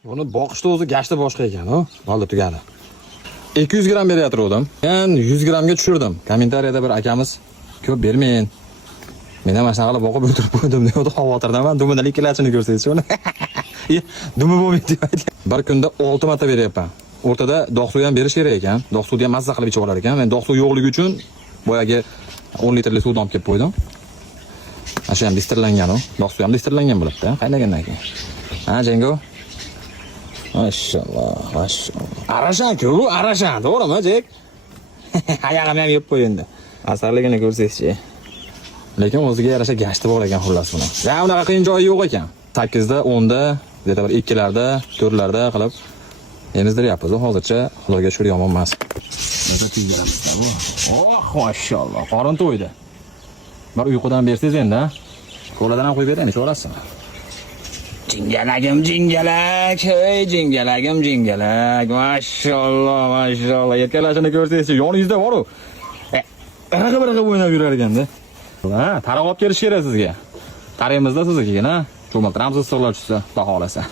Buni boqishda o'zi gashti boshqa ekan, ha? Bo'ldi, tugadi. 200 gram berayotgandim. Men 100 gramga tushirdim. Kommentariyada bir akamiz ko'p bermeyin. Men ham mana qilib boqib o'tirib qo'ydim deydi, xavotirdaman. Dumidan ikkalachini ko'rsaysiz uni. Dumi bo'lmaydi deydi. Bir kunda 6 marta beryapman. O'rtada dog' suv ham berish kerak ekan. Dog' suvni ham mazza qilib ichib olar ekan. Men dog' suv yo'qligi uchun boyagi 10 litrli suvni olib kelib qo'ydim. Asha ham distirlangan, dog' suv ham distirlangan bo'libdi, qaynagandan keyin. Ha, Jengo. Maşallah, maşallah. Arashan-ku, arashan, to'g'rimi, Jek? Oyog'im ham yeb qo'yindi. Asarligini ko'rsangchi. Lekin o'ziga yarasha gashti bor ekan xullas buni. Ya unaqa qiyin joyi yo'q ekan. 8 da, 10 da, deta bir 2 larda, 4 larda qilib emizdiryapmiz. Hozircha xudoga shukr yomon emas. Oh, maşallah. Qorin to'ydi. Bir uyqudan bersangiz endi, qo'ladan ham qo'yib beraylik, cho'rasini. Jingalagim jingalak, hey jingalagim jingalak. Maşallah, maşallah. Yetkalashini ko'rsangchi, yoningizda bor-ku. Irg'ib o'ynab yurar ekanda. Ha, tariq olib kelish kerak sizga. Tarayimizda sizga, ha? Cho'miltiramsiz sirlar tushsa, xudo xolasa.